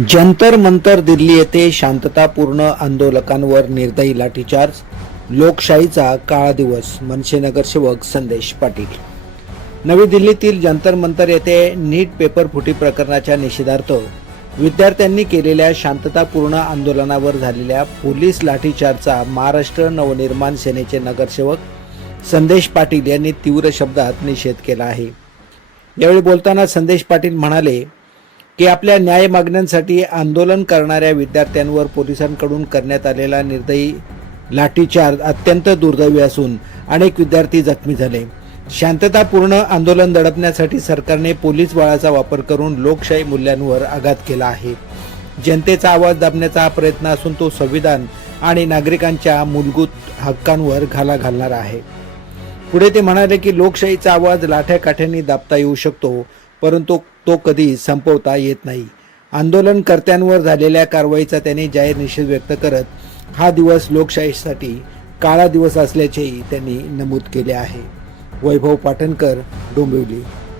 जंतर मंतर दिल्ली येथे शांततापूर्ण आंदोलकांवर निर्दयी लाठीचार्ज, लोकशाहीचा काळा दिवस, मनसे नगरसेवक संदेश पाटील. नवी दिल्लीतील जंतर मंतर येथे नीट पेपर फुटी प्रकरणाच्या निषेधार्थ विद्यार्थ्यांनी केलेल्या शांततापूर्ण आंदोलनावर झालेल्या पोलीस लाठीचार्जचा महाराष्ट्र नवनिर्माण सेनेचे नगरसेवक संदेश पाटील यांनी तीव्र शब्दात निषेध केला आहे. यावेळी बोलताना संदेश पाटील म्हणाले की आपल्या न्याय मागण्यांसाठी आंदोलन करणाऱ्या विद्यार्थ्यांवर पोलिसांकडून करण्यात आलेला निर्दयी लाठीचार्ज अत्यंत दुर्दैवी असून अनेक विद्यार्थी जखमी झाले. शांततापूर्ण आंदोलन दडपण्यासाठी सरकारने पोलीस बळाचा वापर करून लोकशाही मूल्यांवर आघात केला आहे. जनतेचा आवाज दाबण्याचा हा प्रयत्न असून तो संविधान आणि नागरिकांच्या मूलभूत हक्कांवर घाला घालणारा आहे. पुढे ते म्हणाले की लोकशाहीचा आवाज लाठ्याकाठ्यांनी दाबता येऊ शकतो, परंतु तो कधी संपवता येत नाही. आंदोलनकर्त्यांवर झालेल्या कारवाईचा त्यांनी जाहीर निषेध व्यक्त करत हा दिवस लोकशाहीसाठी काळा दिवस असल्याचेही त्यांनी नमूद केले आहे. वैभव पाटणकर, डोंबिवली.